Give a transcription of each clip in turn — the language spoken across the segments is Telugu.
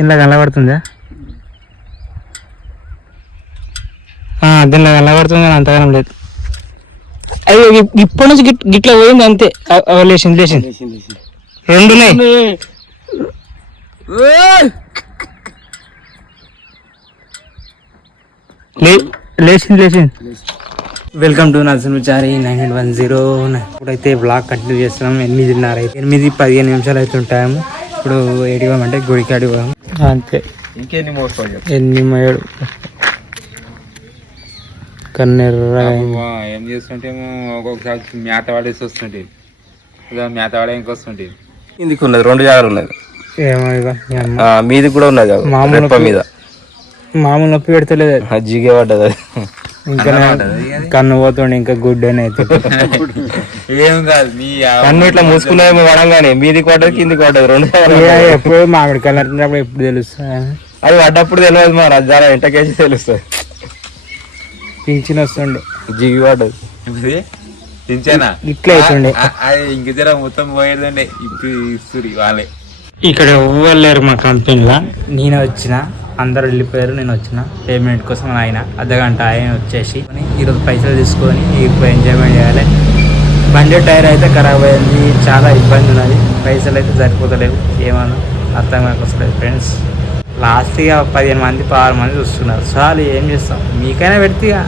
ఇంట్లో కనబడుతుందా? దీనిలో కనబడుతుంది కానీ అంతగానం లేదు. అయ్యో ఇప్- ఇప్పటి నుంచి గిట్ గిట్లా పోయింది అంతే. లేచింది లేచింది. రెండు ఉన్నాయి లే- లేచింది లేచింది. Welcome to Narsing Chari nine eight one zero ఇప్పుడైతే బ్లాగ్ కంటిన్యూ చేస్తున్నాం. ఎనిమిదిన్నర అయితే ఎనిమిది పదిహేను నిమిషాలు అయితే ఉంటాము. ఇప్పుడు ఏడికి పోమంటే గుడికి అడిగి పోయాం అంతే. ఇంకెన్ని మోసుకోవాలి ఎన్ని కన్నెర్ర. ఏం చేస్తుంటేమో ఒక్కొక్కసారి మేత వాడేసి వస్తుంటే. మేత వాడేకి వస్తుంటే. ఇందుకు ఉన్నది రెండు జాగాలు ఉన్నది. మీది కూడా ఉన్నది మామూలు మీద. మామూలు నొప్పి పెడతలేదు. జిగే పడ్డది అది. ఇంకా కన్ను పోతుండే ఇంకా గుడ్ అని అయితే ఏం కాదు మీ కన్ను ఇట్లా మూసుకునేమో పడంగానే మీదికి పడ్డది కిందికి పడ్డది రెండు ఎప్పుడు మామిడి కలర్ ఎప్పుడు తెలుస్తుంది? అది పడ్డప్పుడు తెలియదు మరి అది చాలా ఎంటకేసి తెలుస్తుంది. పింఛన్ వస్తుండే. జిగి పడ్డది. తించానా ఇట్లా అవుతుండే. అది ఇంక జర మొత్తం పోయేదండి ఇప్పుడు ఇస్తుంది వాళ్ళే ఇక్కడ ఎవ్వరు లేరు మా కంపెనీలో. నేను వచ్చిన అందరు వెళ్ళిపోయారు నేను వచ్చిన. పేమెంట్ కోసం ఆయన అర్ధగంట ఆయన వచ్చేసి ఈరోజు పైసలు తీసుకొని ఇప్పుడు ఎంజాయ్మెంట్ చేయాలి. బండి టైర్ అయితే ఖరాబ్ అయింది. చాలా ఇబ్బంది ఉన్నది. పైసలు అయితే సరిపోతలేవు. ఏమన్నా అర్థం కాకొస్తలేదు ఫ్రెండ్స్ లాస్ట్ ఇక పదిహేను మంది పదహారు మంది చూస్తున్నారు. చాలు ఏం చేస్తాం? మీకైనా పెడితే ఇక.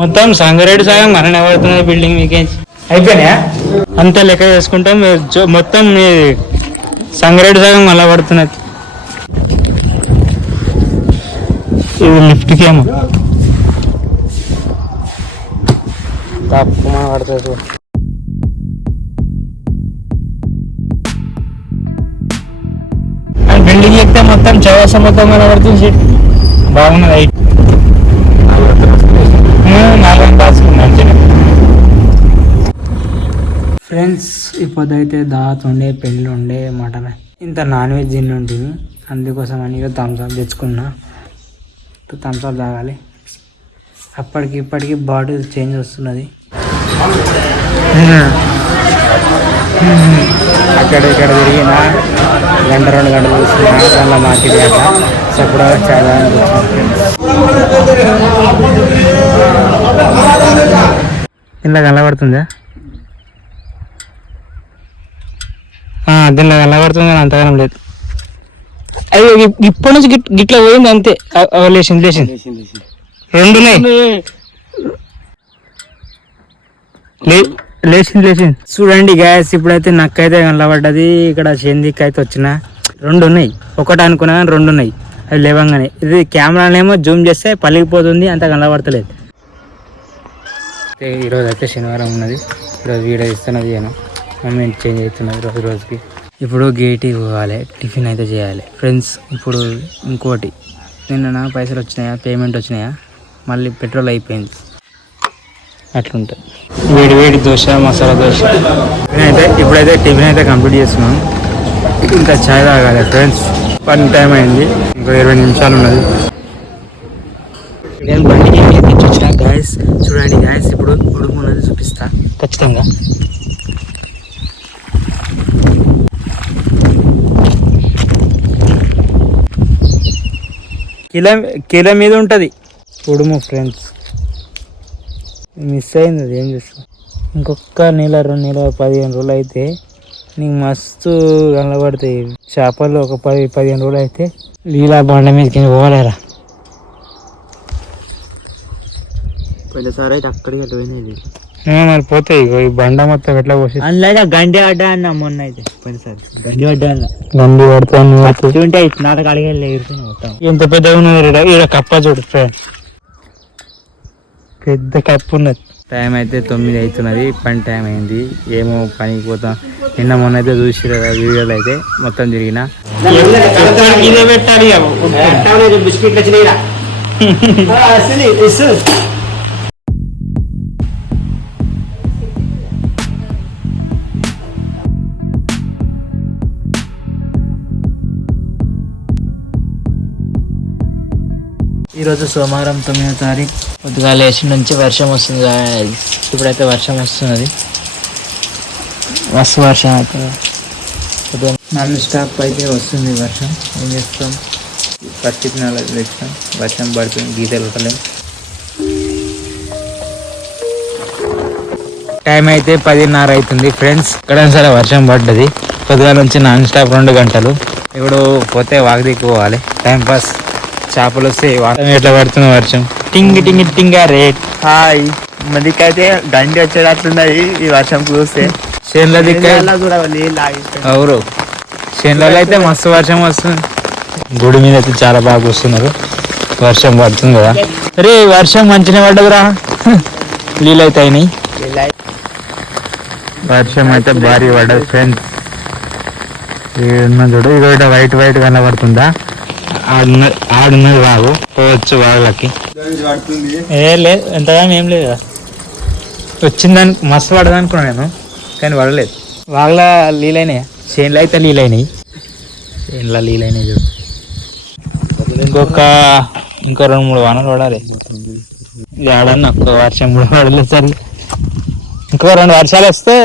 మొత్తం సంగారెడ్డి సగం మన పడుతున్నది బిల్డింగ్ మీకేం. అయిపోయినాయా? అంతా లెక్క చేసుకుంటాం. మొత్తం మీ సంగారెడ్డి సగం మళ్ళా పడుతున్నది ఇది లిఫ్ట్కి ఏమో తక్కువ పడుతుంది. బిల్డింగ్ ఎక్కితే మొత్తం చౌరస మొత్తం కనబడుతుంది బాగున్నది హైట్ ఫ్రెండ్స్ ఇప్పుడు అయితే దాత్ ఉండే పెళ్ళి ఉండే మటన్ ఇంత నాన్ వెజ్ తిని ఉంటుంది అందుకోసం అని ఇక థమ్స్అప్ తెచ్చుకున్నా. థమ్స్అప్ తాగాలి. అప్పటికి ఇప్పటికి బాడీ చేంజ్ వస్తున్నది. అక్కడ ఇక్కడ తిరిగిన గంట రెండు గంటలు చూస్తున్నా దానిలో మార్కెట్ కాక సప్పుడు చాలా ఇలా కనబడుతుందా? దీనిలో కనబడుతుంది అంతగానం లేదు. అయ్యో ఇప్పటి నుంచి గిట్ గిట్లా పోయింది అంతే. లేచింది లేచింది. రెండు ఉన్నాయి లేచింది లేచింది. చూడండి గ్యాస్ ఇప్పుడైతే నక్కైతే కనబడ్డది. ఇక్కడ చెందికి అయితే వచ్చిన రెండు ఉన్నాయి ఒకటి అనుకున్నా కానీ రెండు ఉన్నాయి అవి లేవంగానే. ఇది కెమెరానేమో జూమ్ చేస్తే పలిగిపోతుంది అంత కనబడతలేదు. ఈరోజు అయితే శనివారం ఉన్నది. ఈరోజు వీడియో ఇస్తున్నది నేను. మమ్మీ చేంజ్ అవుతున్నది రోజు రోజుకి. ఇప్పుడు గేట్ పోవాలి టిఫిన్ అయితే చేయాలి. ఫ్రెండ్స్ ఇప్పుడు ఇంకోటి. నిన్న నా పైసలు వచ్చినాయా పేమెంట్ వచ్చినాయా? మళ్ళీ పెట్రోల్ అయిపోయింది. అట్లుంటుంది. వేడి వేడి దోశ మసాలా దోశ. అయితే ఇప్పుడైతే టిఫిన్ అయితే కంప్లీట్ చేస్తున్నాం ఇంకా చాయ్ తాగాలి ఫ్రెండ్స్ పని టైం అయింది. ఇంకా ఇరవై నిమిషాలు ఉన్నది. నేను బండికి తెచ్చి వచ్చిన గ్యాస్ చూడండి గ్యాస్ ఇప్పుడు ఉడుకున్నది చూపిస్తా. ఖచ్చితంగా. కిలో కిలో మీద ఉంటుంది. ఉడుము ఫ్రెండ్స్ మిస్ అయింది అది ఏం చేస్తాం ఇంకొక నెల రెండు నెల పదిహేను రోజులు అయితే నీకు మస్తు కనబడతాయి చేపలు ఒక పది పదిహేను రోజులు అయితే వీళ్ళ బండ మీదకి పోలేరా? పోయినసారి అయితే అక్కడికి వెళ్ళిపోయింది మరి పోతాయి ఇగో ఈ బండ మొత్తం ఎట్లా పోసి? అందులో గండి అడ్డా అన్న మొన్న అయితే పోయినసారి. గండి అడ్డా అన్న. గండి పడతాను ఉంటే నాటక అడిగి ఎగురుతున్నా మొత్తం ఎంత పెద్దగా ఉన్నది ఈడ ఈడ కప్ప చూడు ఫ్రెండ్ పెద్ద కప్పు ఉన్నది. టైం అయితే తొమ్మిది అవుతున్నది పని టైం అయింది. ఏమో పనికి పోతాం. నిన్న మొన్న అయితే చూసి వీడియోలు అయితే మొత్తం తిరిగిన. బిస్కెట్లు వచ్చినాయిరా ఈరోజు సోమవారం తొమ్మిదో తారీఖు. పొద్దుగా లేచి నుంచి వర్షం వస్తుంది. ఇప్పుడైతే వర్షం వస్తున్నది. మస్తు వర్షం అయితే. నాన్ స్టాప్ అయితే వస్తుంది వర్షం. ఏం చేస్తాం? పరిస్థితి లేచాం వర్షం పడుతుంది. గీతలు కొట్టలేం. టైం అయితే పదిన్నర అవుతుంది ఫ్రెండ్స్. ఇక్కడ సరే వర్షం పడ్డది. పొద్దుగాల నుంచి నాన్ స్టాప్ రెండు గంటలు. ఇప్పుడు పోతే వాగదీకి పోవాలి. Time pass. చేపలు వస్తే వాటం ఎట్లా పడుతుంది వర్షం? టింగ్ టింగ్ టింగా రేట్ హాయ్. మనకైతే గండి వచ్చేటట్లున్నది ఈ వర్షం చూస్తే. చేనుల దిక్క ఎవరు చేనులలో అయితే మస్తు వర్షం వస్తుంది. గుడి మీద అయితే చాలా బాగా వస్తున్నారు వర్షం పడుతుంది కదా. రే వర్షం మంచిగా పడ్డదిరా. నీళ్ళు అయితే అయినాయి. వర్షం అయితే భారీ పడ్డది ఫ్రెండ్స్ చూడు. ఇదొకటి వైట్ వైట్ కనబడుతుందా? ఆడున్నది బాగు పోవచ్చు వాళ్ళకి ఏ లేదు ఎంతగా ఏం లేదు వచ్చిందని మస్తు పడదు అనుకున్నా నేను కానీ పడలేదు. వాళ్ళ లీలైనాయి? చేన్లు అయితే లీలైనాయి. చేన్ల లీలైనాయి చూడు. ఇంకొక ఇంకో రెండు మూడు వానలు పడాలి. ఇది ఆడన్న ఒక్క వర్షం కూడా పడలేదు సరే ఇంకో రెండు వర్షాలు వస్తే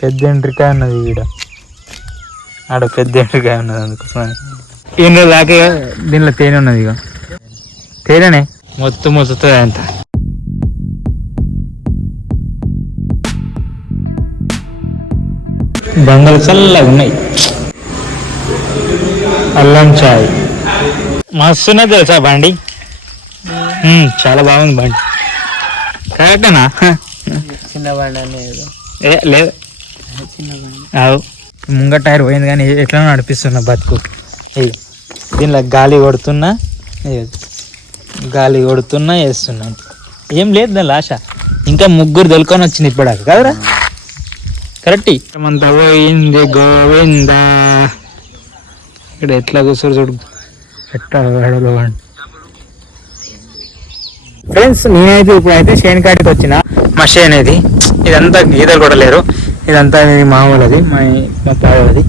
పెద్ద ఎంట్రికాయ ఉన్నది ఈడ. ఆడ పెద్ద ఎంట్రికాయ ఉన్నది అందుకోసమని ఈయన దాకా దీనిలో తేనె ఉన్నది ఇక తేనెనే మొత్తం మొత్తుతుంది అంత బంగాళ చల్లగా ఉన్నాయి అల్లం చాయ్ మస్తున్నది తెలుసా బండి చాలా బాగుంది బండి కరెక్టేనా చిన్న బండి ఏ లేదు అవు ముంగ టైర్ పోయింది కానీ ఎట్లా నడిపిస్తున్నా బతుకు. దీనిలో గాలి కొడుతున్నా. గాలి కొడుతున్నా వేస్తున్నా. ఏం లేదు దాని ఆశ ఇంకా ముగ్గురు దొలుకొని వచ్చింది ఇప్పటిదాకా కదరా? కరెక్ట్? అంత పోయింది గోవింద. ఇక్కడ ఎట్లా కూర్చోరు చూడు. ఎట్లా వెడలు ఫ్రెండ్స్ నేనైతే ఇప్పుడైతే షేన్ కాడికి వచ్చిన. మా షేన్ ఇది ఇదంతా గీతలు కూడా లేరు. ఇదంతా ఇది మా మా పాలది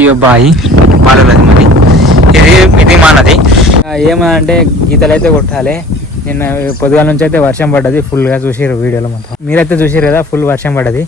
ఇక బాయి. పాలది మరి. ఇది ఇది మానది. ఏమంటే గీతలు అయితే కొట్టాలి. నిన్న పొద్దుగాల నుంచి అయితే వర్షం పడ్డది ఫుల్గా చూసారు వీడియోలో మొత్తం. మీరైతే చూసారు కదా ఫుల్ వర్షం పడ్డది.